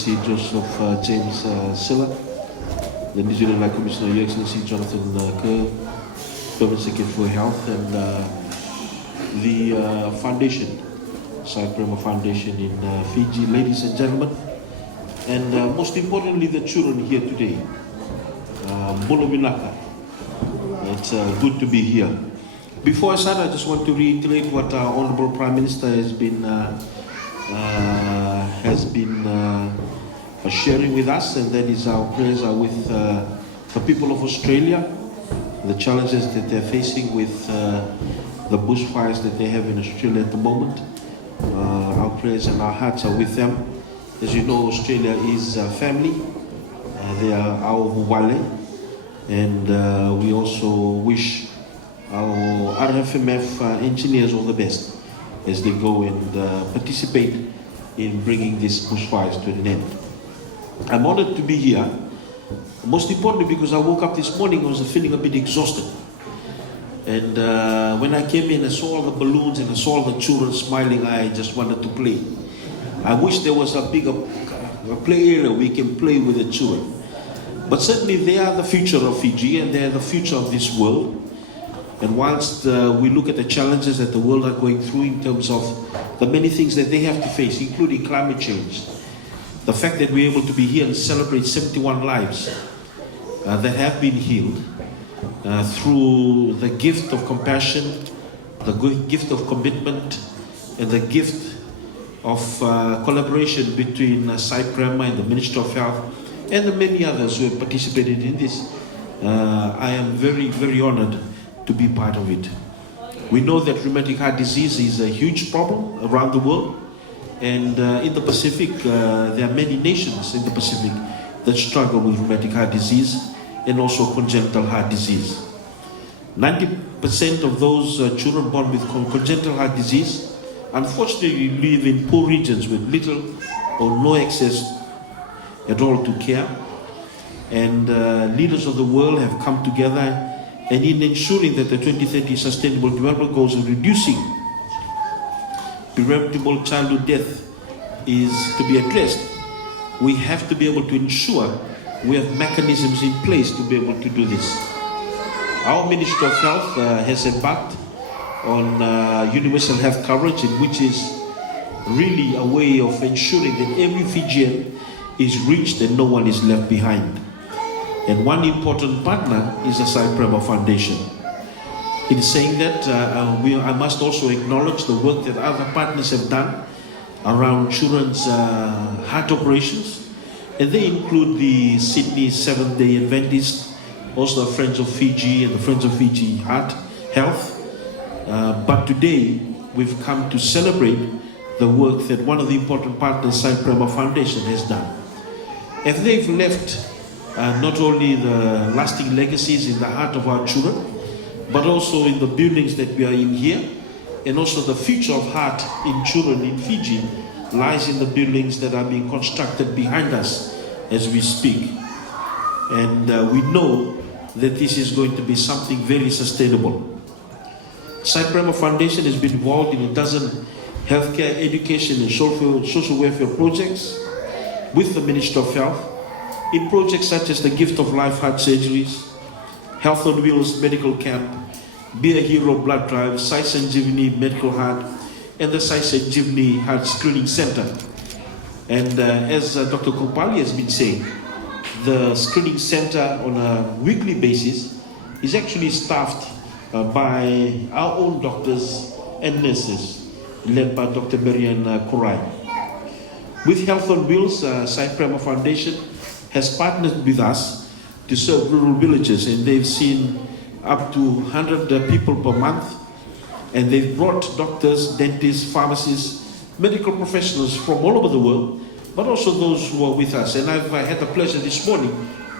Excellency Joseph James Silla, the New Zealand High Commissioner, Your Excellency Jonathan Kerr, Permanent Secretary for Health, and the foundation, Cyprema Foundation in Fiji, ladies and gentlemen, and most importantly, the children here today. Bolo Minaka. It's good to be here. Before I start, I just want to reiterate what our Honourable Prime Minister has been sharing with us, and that is our prayers are with the people of Australia, the challenges that they're facing with the bushfires that they have in Australia at the moment. Our prayers and our hearts are with them. As you know, Australia is family. They are our Huwale, and we also wish our RFMF engineers all the best as they go and participate in bringing these bushfires to an end. I'm honored to be here, most importantly because I woke up this morning, I was feeling a bit exhausted. And when I came in, I saw all the balloons and I saw all the children smiling. I just wanted to play. I wish there was a bigger play area we can play with the children. But certainly they are the future of Fiji and they are the future of this world. And whilst we look at the challenges that the world are going through in terms of the many things that they have to face, including climate change, the fact that we're able to be here and celebrate 71 lives that have been healed through the gift of compassion, the gift of commitment, and the gift of collaboration between Cyprema and the Ministry of Health and the many others who have participated in this. I am very, very honored to be part of it. We know that rheumatic heart disease is a huge problem around the world, and in the Pacific, there are many nations in the Pacific that struggle with rheumatic heart disease and also congenital heart disease. 90% of those children born with congenital heart disease unfortunately live in poor regions with little or no access at all to care. And leaders of the world have come together, and in ensuring that the 2030 Sustainable Development Goals of reducing preventable childhood death is to be addressed, we have to be able to ensure we have mechanisms in place to be able to do this. Our Ministry of Health has embarked on universal health coverage, which is really a way of ensuring that every Fijian is reached and no one is left behind. And one important partner is the Cyprema Foundation. In saying that, I must also acknowledge the work that other partners have done around children's heart operations, and they include the Sydney Seventh-day Adventist, also the Friends of Fiji and the Friends of Fiji Heart Health. But today, we've come to celebrate the work that one of the important partners, Cyprema Foundation, has done. And they've left not only the lasting legacies in the heart of our children, but also in the buildings that we are in here, and also the future of heart in children in Fiji lies in the buildings that are being constructed behind us as we speak. And we know that this is going to be something very sustainable. Cyprema Foundation has been involved in a dozen healthcare, education, and social welfare projects with the Ministry of Health, in projects such as the Gift of Life Heart Surgeries, Health on Wheels Medical Camp, Be a Hero Blood Drive, Sai Sanjeevani Medical Heart, and the Sai Sanjeevani Heart Screening Center. And as Dr. Kopali has been saying, the screening center on a weekly basis is actually staffed by our own doctors and nurses, led by Dr. Marian Kurai. With Health on Wheels, Cyprema Foundation has partnered with us to serve rural villages, and they've seen up to 100 people per month, and they've brought doctors, dentists, pharmacists, medical professionals from all over the world, but also those who are with us. And I've had the pleasure this morning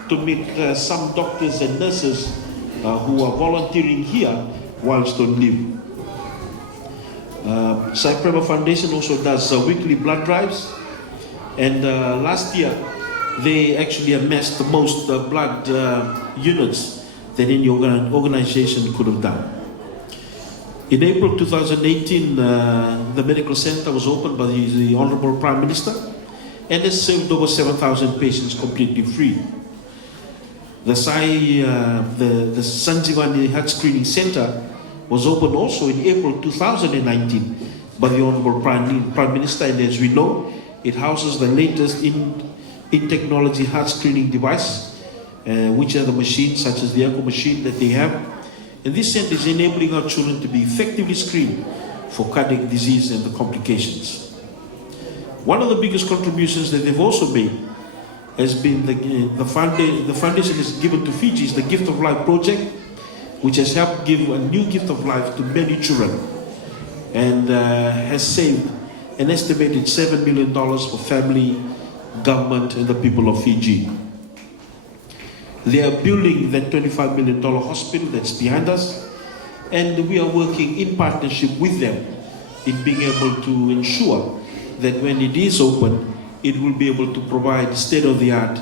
to meet some doctors and nurses who are volunteering here whilst on leave. Cyprema Foundation also does weekly blood drives, and last year they actually amassed the most blood units that any organization could have done. In April 2018, the medical center was opened by the Honorable Prime Minister, and has served over 7,000 patients completely free. The Sanjivani Heart Screening Center was opened also in April 2019 by the Honorable Prime Minister, and as we know, it houses the latest in technology heart screening device, which are the machines such as the echo machine that they have. And this center is enabling our children to be effectively screened for cardiac disease and the complications. One of the biggest contributions that they've also made has been the foundation is given to Fiji is the Gift of Life project, which has helped give a new gift of life to many children, and has saved an estimated $7 million for family, government, and the people of Fiji. They are building that $25 million hospital that's behind us, and we are working in partnership with them in being able to ensure that when it is open, it will be able to provide state-of-the-art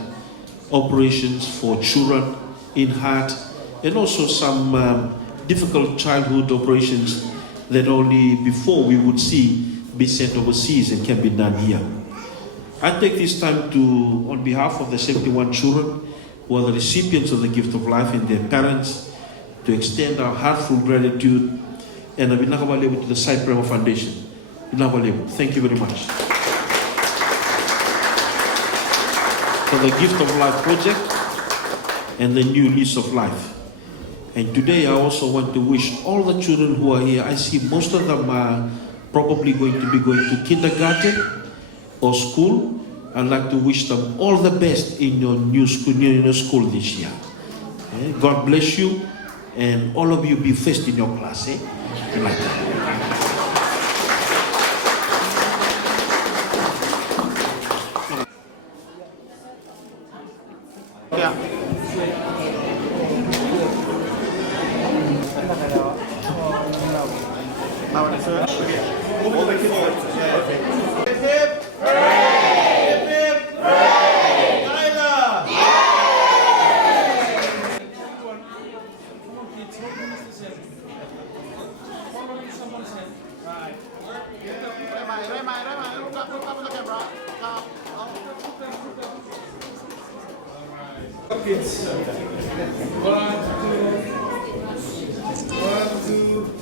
operations for children in heart, and also some difficult childhood operations that only before we would see be sent overseas and can be done here. I take this time to, on behalf of the 71 children who are the recipients of the Gift of Life and their parents, to extend our heartfelt gratitude and to the Cy Prema Foundation. Thank you very much for the Gift of Life project and the new lease of life. And today I also want to wish all the children who are here, I see most of them are probably going to be going to kindergarten or school. I'd like to wish them all the best in your new school this year. God bless you, and all of you be first in your class. Kids. 1, 2. 1, 2.